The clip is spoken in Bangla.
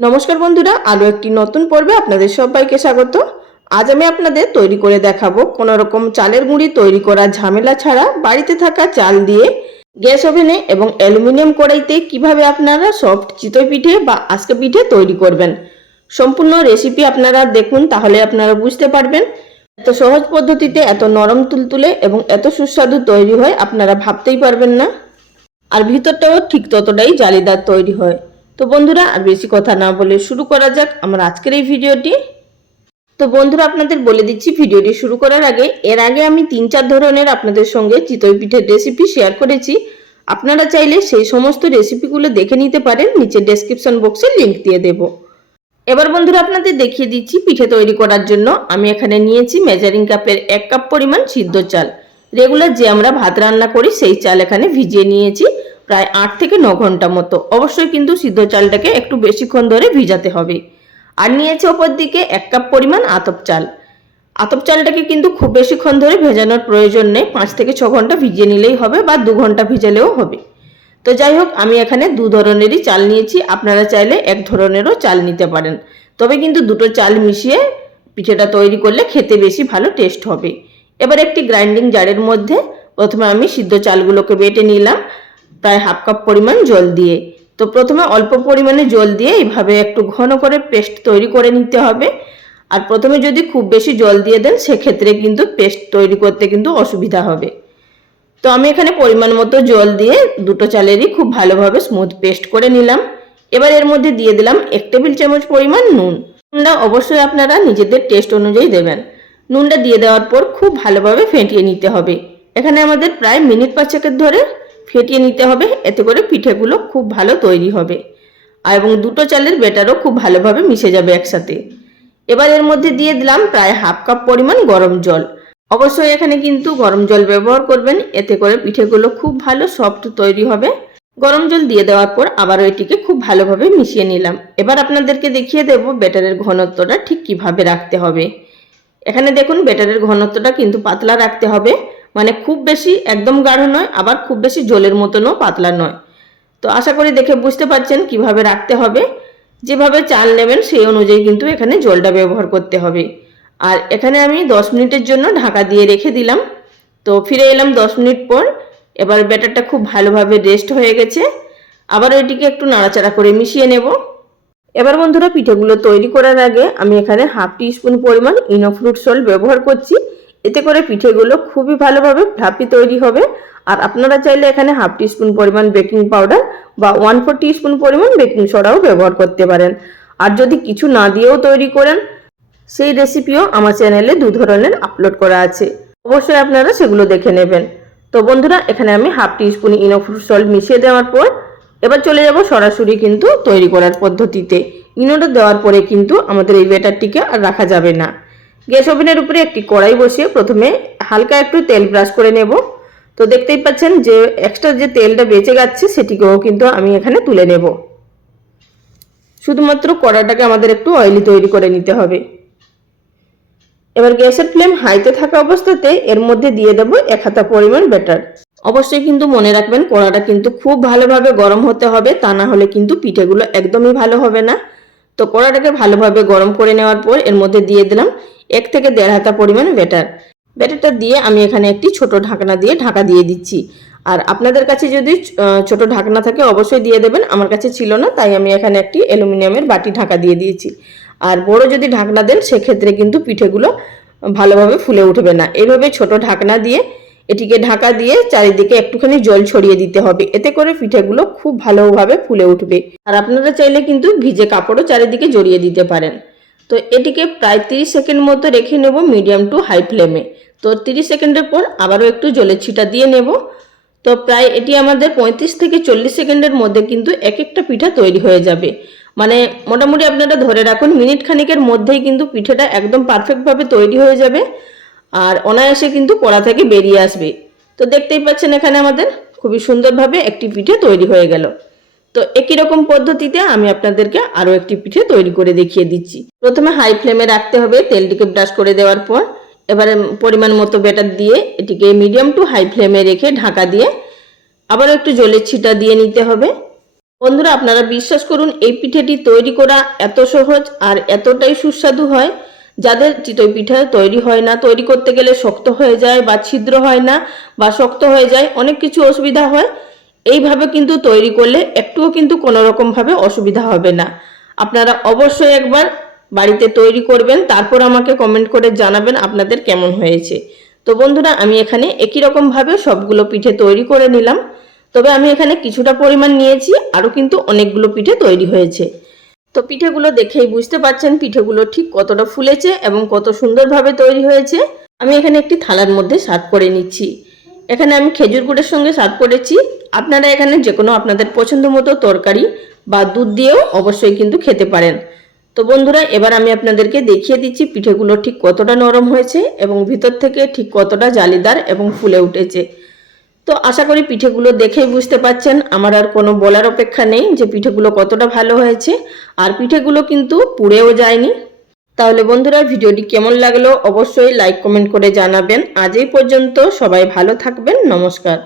নমস্কার বন্ধুরা, আরও একটি নতুন পর্বে আপনাদের সবাইকে স্বাগত। আজ আমি আপনাদের তৈরি করে দেখাবো কোনো রকম চালের গুঁড়ি তৈরি করা ঝামেলা ছাড়া বাড়িতে থাকা চাল দিয়ে গ্যাস ওভেনে এবং অ্যালুমিনিয়াম কড়াইতে কিভাবে আপনারা সফট চিতই পিঠে বা আজকে পিঠে তৈরি করবেন। সম্পূর্ণ রেসিপি আপনারা দেখুন, তাহলে আপনারা বুঝতে পারবেন এত সহজ পদ্ধতিতে এত নরম তুলতুলে এবং এত সুস্বাদু তৈরি হয় আপনারা ভাবতেই পারবেন না। আর ভিতরটাও ঠিক ততটাই জালিদার তৈরি হয়। তো বন্ধুরা, আর বেশি কথা না বলে শুরু করা যাক আমার আজকের এই ভিডিওটি। তো বন্ধুরা, আপনাদের বলে দিচ্ছি ভিডিওটি শুরু করার আগে, এর আগে আমি 3-4 ধরনের আপনাদের সঙ্গে চিতই পিঠের রেসিপি শেয়ার করেছি। আপনারা চাইলে সেই সমস্ত রেসিপিগুলো দেখে নিতে পারেন, নিচে ডেসক্রিপশন বক্সে লিংক দিয়ে দেব। এবার বন্ধুরা আপনাদের দেখিয়ে দিচ্ছি পিঠে তৈরি করার জন্য আমি এখানে নিয়েছি মেজারিং কাপের 1 কাপ পরিমাণ সিদ্ধ চাল। রেগুলার যে আমরা ভাত রান্না করি সেই চাল এখানে ভিজিয়ে নিয়েছি প্রায় 8 থেকে 9 ঘন্টা মতো। অবশ্যই কিন্তু সিদ্ধ চালটাকে একটু বেশিক্ষণ ধরে ভিজাতে হবে। আর নিয়েছি ওপর দিকে 1 কাপ পরিমাণ আতপ চাল। আতপ চালটাকে কিন্তু খুব বেশিক্ষণ ধরে ভেজানোর প্রয়োজন নেই, 5 থেকে 6 ঘন্টা ভিজিয়ে নিলেই হবে বা 2 ঘন্টা ভিজালেও হবে। তো যাই হোক, আমি এখানে 2 ধরনেরই চাল নিয়েছি, আপনারা চাইলে 1 ধরনেরও চাল নিতে পারেন। তবে কিন্তু দুটো চাল মিশিয়ে পিঠেটা তৈরি করলে খেতে বেশি ভালো টেস্ট হবে। এবার একটি গ্রাইন্ডিং জারের মধ্যে প্রথমে আমি সিদ্ধ চালগুলোকে বেটে নিলাম প্রায় 1/2 কাপ পরিমাণ জল দিয়ে। তো প্রথমে অল্প পরিমাণে জল দিয়ে এইভাবে একটু ঘন করে পেস্ট তৈরি করে নিতে হবে। আর প্রথমে যদি খুব বেশি জল দিয়ে দেন সেক্ষেত্রে কিন্তু পেস্ট তৈরি করতে কিন্তু অসুবিধা হবে। তো আমি এখানে পরিমাণ মতো জল দিয়ে দুটো চালেরই খুব ভালোভাবে স্মুথ পেস্ট করে নিলাম। এবার এর মধ্যে দিয়ে দিলাম 1 টেবিল চামচ পরিমাণ নুন। নুনটা অবশ্যই আপনারা নিজেদের টেস্ট অনুযায়ী দেবেন। নুনটা দিয়ে দেওয়ার পর খুব ভালোভাবে ফেটিয়ে নিতে হবে। এখানে আমাদের প্রায় মিনিট 5 ধরে ফেটিয়ে নিতে হবে, এতে করে পিঠেগুলো খুব ভালো তৈরি হবে আর এবং দুটো চালের ব্যাটারও খুব ভালোভাবে মিশে যাবে একসাথে। এবার এর মধ্যে দিয়ে দিলাম প্রায় 1/2 কাপ পরিমাণ গরম জল। অবশ্যই এখানে কিন্তু গরম জল ব্যবহার করবেন, এতে করে পিঠেগুলো খুব ভালো সফট তৈরি হবে। গরম জল দিয়ে দেওয়ার পর আবারও এটিকে খুব ভালোভাবে মিশিয়ে নিলাম। এবার আপনাদেরকে দেখিয়ে দেব ব্যাটারের ঘনত্বটা ঠিক কিভাবে রাখতে হবে। এখানে দেখুন ব্যাটারের ঘনত্বটা কিন্তু পাতলা রাখতে হবে, মানে খুব বেশি একদম গাঢ় নয়, আবার খুব বেশি জলের মতনও পাতলা নয়। তো আশা করি দেখে বুঝতে পারছেন কিভাবে রাখতে হবে। যেভাবে চাল নেবেন সেই অনুযায়ী কিন্তু এখানে জলটা ব্যবহার করতে হবে। আর এখানে আমি 10 মিনিটের জন্য ঢাকা দিয়ে রেখে দিলাম। তো ফিরে এলাম 10 মিনিট পর। এবার ব্যাটারটা খুব ভালোভাবে রেস্ট হয়ে গেছে। আবার এটিকে একটু নাড়াচাড়া করে মিশিয়ে নেব। এবার বন্ধুরা, পিঠেগুলো তৈরি করার আগে আমি এখানে 1/2 টিস্পুন পরিমাণ ইনো ফ্রুট সল্ট ব্যবহার করছি। এতে করে পিঠেগুলো খুবই ভালোভাবে ফ্লাফি তৈরি হবে। আর আপনারা চাইলে এখানে 1/2 টিস্পুন পরিমাণ বেকিং পাউডার বা 1/4 টিস্পুন পরিমাণ বেকিং সোডাও ব্যবহার করতে পারেন। আর যদি কিছু না দিয়েও তৈরি করেন, সেই রেসিপিও আমার চ্যানেলে 2 ধরনের আপলোড করা আছে, অবশ্যই আপনারা সেগুলো দেখে নেবেন। তো বন্ধুরা, এখানে আমি 1/2 টিস্পুন ইনো ফ্রুট সল্ট মিশিয়ে দেওয়ার পর এবার চলে যাব সরাসরি কিন্তু তৈরি করার পদ্ধতিতে। ইনোটা দেওয়ার পরে কিন্তু আমাদের এই ব্যাটারটিকে আর রাখা যাবে না। গ্যাস ওভেনের উপরে একটি কড়াই বসিয়ে প্রথমে হালকা একটু তেল ব্রাশ করে নেব। তো দেখতেই পাচ্ছেন যে এক্সট্রা যে তেলটা বেঁচে যাচ্ছে সেটিকেও কিন্তু আমি এখানে তুলে নেব। শুধুমাত্র কড়াইটাকে আমাদের একটু অয়েলি তৈরি করে নিতে হবে। এবার গ্যাসের ফ্লেম হাইতে থাকা অবস্থাতে এর মধ্যে দিয়ে দেব 1 হাতা পরিমাণ ব্যাটার। অবশ্যই কিন্তু মনে রাখবেন কড়াটা কিন্তু খুব ভালোভাবে গরম হতে হবে, তা না হলে কিন্তু পিঠেগুলো একদমই ভালো হবে না। তো কড়াটাকে ভালোভাবে গরম করে নেওয়ার পর এর মধ্যে দিয়ে দিলাম 1 থেকে 1.5 হাতা পরিমাণ ব্যাটার। ব্যাটারটা দিয়ে আমি এখানে একটি ছোট ঢাকনা দিয়ে ঢাকা দিয়ে দিচ্ছি। আর আপনাদের কাছে যদি ছোট ঢাকনা থাকে অবশ্যই দিয়ে দেবেন, আমার কাছে ছিল না তাই আমি এখানে একটি অ্যালুমিনিয়ামের বাটি ঢাকা দিয়ে দিয়েছি। আর বড় যদি ঢাকনা দেন সেক্ষেত্রে কিন্তু পিঠেগুলো ভালোভাবে ফুলে উঠবে না। এইভাবে ছোট ঢাকনা দিয়ে এটিকে ঢাকা দিয়ে চারিদিকে একটুখানি জল ছড়িয়ে দিতে হবে, এতে করে পিঠেগুলো খুব ভালোভাবে ফুলে উঠবে। আর আপনারা চাইলে কিন্তু ভিজে কাপড়ও চারিদিকে জড়িয়ে দিতে পারেন। তো এটিকে প্রায় 30 সেকেন্ড মতো রেখে নেব মিডিয়াম টু হাই ফ্লেমে। তো 30 সেকেন্ডের পর আবারও একটু জলের ছিটা দিয়ে নেব। তো প্রায় এটি আমাদের 35 থেকে 40 সেকেন্ডের মধ্যে কিন্তু এক একটা পিঠা তৈরি হয়ে যাবে। মানে মোটামুটি আপনারা ধরে রাখুন মিনিট খানিকের মধ্যেই কিন্তু পিঠাটা একদম পারফেক্টভাবে তৈরি হয়ে যাবে আর অনায়াসে কিন্তু কড়া থেকে বেরিয়ে আসবে। তো দেখতেই পাচ্ছেন এখানে আমাদের খুবই সুন্দরভাবে একটি পিঠে তৈরি হয়ে গেল। তো একই রকম পদ্ধতিতে আমি আপনাদেরকে আরও একটি পিঠে তৈরি করে দেখিয়ে দিচ্ছি। প্রথমে হাই ফ্লেমে রাখতে হবে, তেলটিকে ব্রাশ করে দেওয়ার পর এবারে পরিমাণ মতো ব্যাটার দিয়ে এটিকে মিডিয়াম টু হাই ফ্লেমে রেখে ঢাকা দিয়ে আবার একটু জলের ছিটা দিয়ে নিতে হবে। বন্ধুরা, আপনারা বিশ্বাস করুন, এই পিঠেটি তৈরি করা এত সহজ আর এতটাই সুস্বাদু হয়। যাদের চিতই পিঠা তৈরি হয় না, তৈরি করতে গেলে শক্ত হয়ে যায় বা ছিদ্র হয় না বা শক্ত হয়ে যায়, অনেক কিছু অসুবিধা হয়, এইভাবে কিন্তু তৈরি করলে একটুও কিন্তু কোনো রকমভাবে অসুবিধা হবে না। আপনারা অবশ্যই একবার বাড়িতে তৈরি করবেন, তারপর আমাকে কমেন্ট করে জানাবেন আপনাদের কেমন হয়েছে। তো বন্ধুরা, আমি এখানে একই রকমভাবে সবগুলো পিঠে তৈরি করে নিলাম। তবে আমি এখানে কিছুটা পরিমাণ নিয়েছি, আরও কিন্তু অনেকগুলো পিঠে তৈরি হয়েছে। তো পিঠেগুলো দেখেই বুঝতে পারছেন পিঠেগুলো ঠিক কতটা ফুলেছে এবং কত সুন্দরভাবে তৈরি হয়েছে। আমি এখানে একটি থালার মধ্যে সার্ভ করে নিচ্ছি। এখানে আমি খেজুর গুড়ের সঙ্গে সার্ভ করেছি। আপনারা এখানে যে কোনো আপনাদের পছন্দ মতো তরকারি বা দুধ দিয়েও অবশ্যই কিন্তু খেতে পারেন। তো বন্ধুরা, এবার আমি আপনাদেরকে দেখিয়ে দিচ্ছি পিঠেগুলো ঠিক কতটা নরম হয়েছে এবং ভিতর থেকে ঠিক কতটা জালিদার এবং ফুলে উঠেছে। তো আশা করি পিঠেগুলো দেখেই বুঝতে পারছেন, আমার আর কোনো বলার অপেক্ষা নেই যে পিঠেগুলো কতটা ভালো হয়েছে। আর পিঠেগুলো কিন্তু পুড়েও যায়নি। তাহলে বন্ধুরা, ভিডিওটি কেমন লাগলো অবশ্যই লাইক কমেন্ট করে জানাবেন। আজ এই পর্যন্ত, সবাই ভালো থাকবেন। নমস্কার।